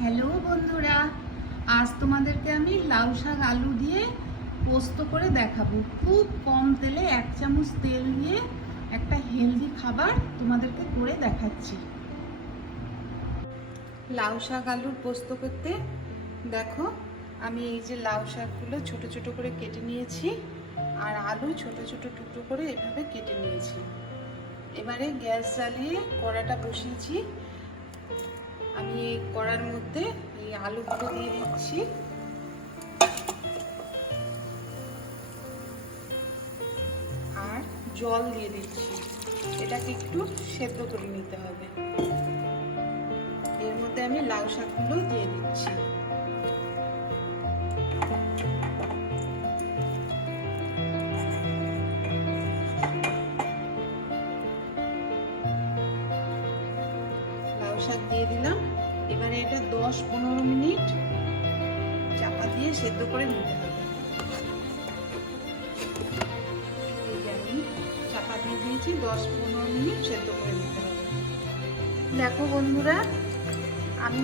Hello বন্ধুরা, আজ তোমাদেরকে আমি লাউ শাক আলু দিয়ে পোস্ত করে দেখাবো। খুব কম তেলে 1 চামচ তেল দিয়ে একটা হেলদি খাবার তোমাদেরকে করে দেখাচ্ছি। লাউ শাক আলুর পোস্ত করতে দেখো, আমি এই যে লাউ শাকগুলো ছোট ছোট করে কেটে নিয়েছি আর আলু ছোট ছোট টুকরো করে এভাবে কেটে নিয়েছি। এবারে গ্যাস জ্বালিয়ে কড়াটা বসিয়েছি। আমি এই কড়ার মধ্যে এই আলুগুলো দিয়ে দিচ্ছি। আর জল দিয়ে দিচ্ছি। এটাকে একটু সেদ্ধ করে নিতে হবে। এর মধ্যে আমি লাউ শাকগুলো দিয়ে দিচ্ছি। লাউ শাক দিয়ে দিলাম। এবারে এটা 10-15 মিনিট চাপা দিয়ে সেদ্ধ করে নিতে হবে। আমি চাপা দিয়ে দিয়েছি, 10-15 মিনিট সেদ্ধ করে নিতে হবে। দেখো বন্ধুরা, আমি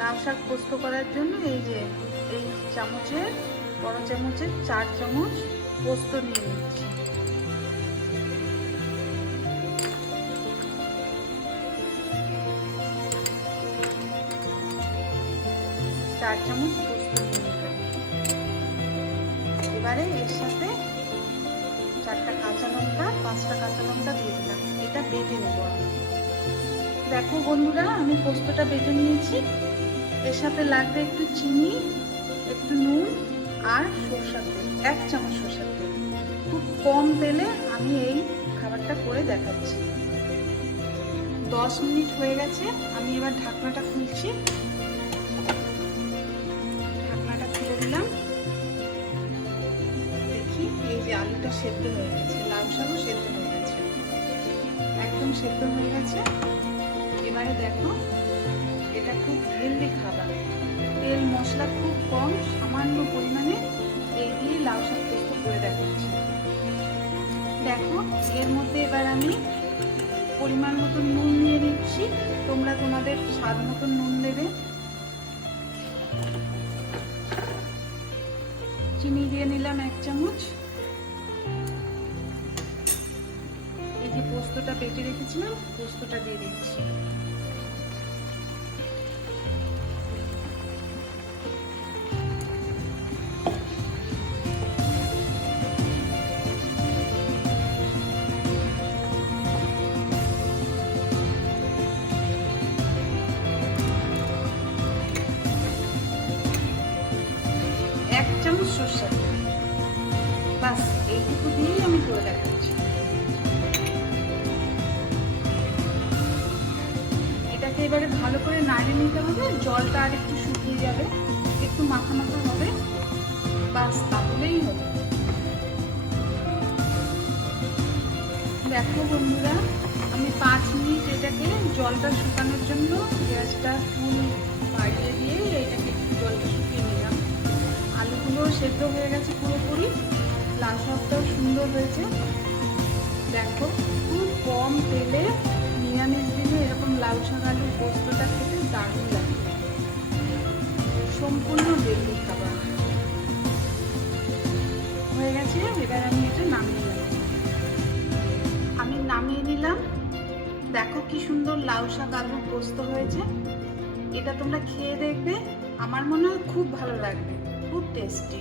লাউ শাক পোস্ত করার জন্য এই বড় চামচের 4 চামচ পোস্ত নিয়ে নিচ্ছি। এবারে এর সাথে 4টা কাঁচা লঙ্কা, 5টা কাঁচা লঙ্কা দিয়ে দিলাম। এটা বেটে নেব আমি। দেখো বন্ধুরা, আমি পোস্তটা বেটে নিয়েছি। এর সাথে লাগবে একটু চিনি, একটু নুন আর সরষের তেল, 1 চামচ সরষের তেল। খুব কম তেলে আমি এই খাবারটা করে দেখাচ্ছি। 10 মিনিট হয়ে গেছে। আমি এবার ঢাকনাটা খুলছি। দিলাম, দেখি এই যে আলুটা সেদ্ধ হয়ে গেছে, লাউ শাকও সেদ্ধ হয়ে গেছে, একদম সেদ্ধ হয়ে গেছে। এবারে দেখো, এটা খুব হেলদি খাবার। তেল মশলা খুব কম, সামান্য পরিমাণে এই দিয়ে লাউ শাক পোস্ত করে দেখাচ্ছি। দেখো, এর মধ্যে এবার আমি পরিমাণ মতো নুন নিয়ে নিচ্ছি। তোমরা তোমাদের স্বাদ মতো নুন দেবে। চিনি দিয়ে নিলাম 1 চামচ। এই যে পোস্তটা বেটে রেখেছিলাম, পোস্তটা দিয়ে দিচ্ছি। সরষের তেল, বাস এইটুকু দিয়েই আমি করে দেখাচ্ছি। এটাকে এবারে ভালো করে নাড়িয়ে নিতে হবে। জলটা আর একটু শুকিয়ে যাবে, একটু মাখা মাখা হবে, বাস তাহলেই হবে। দেখো বন্ধুরা, আমি 5 মিনিট এটাকে জলটা শুকানোর জন্য গ্যাসটা ফুল বাড়িয়ে দিয়ে এটাকে একটু জলটা শুকিয়ে নিলাম। আলুগুলো সেদ্ধ হয়ে গেছে পুরোপুরি, লাউ শাকটাও সুন্দর হয়েছে। দেখো, খুব কম তেলে নিরামিষ দিনে এরকম লাউ শাক আলুর পোস্তটা খেতে দারুণ লাগে। সম্পূর্ণ হেলদি খাবার হয়ে গেছে। এবার আমি এটা নামিয়ে নিলাম। দেখো কি সুন্দর লাউ শাক আলুর পোস্ত হয়েছে। এটা তোমরা খেয়ে দেখবে, আমার মনে হয় খুব ভালো লাগবে, খুব টেস্টি।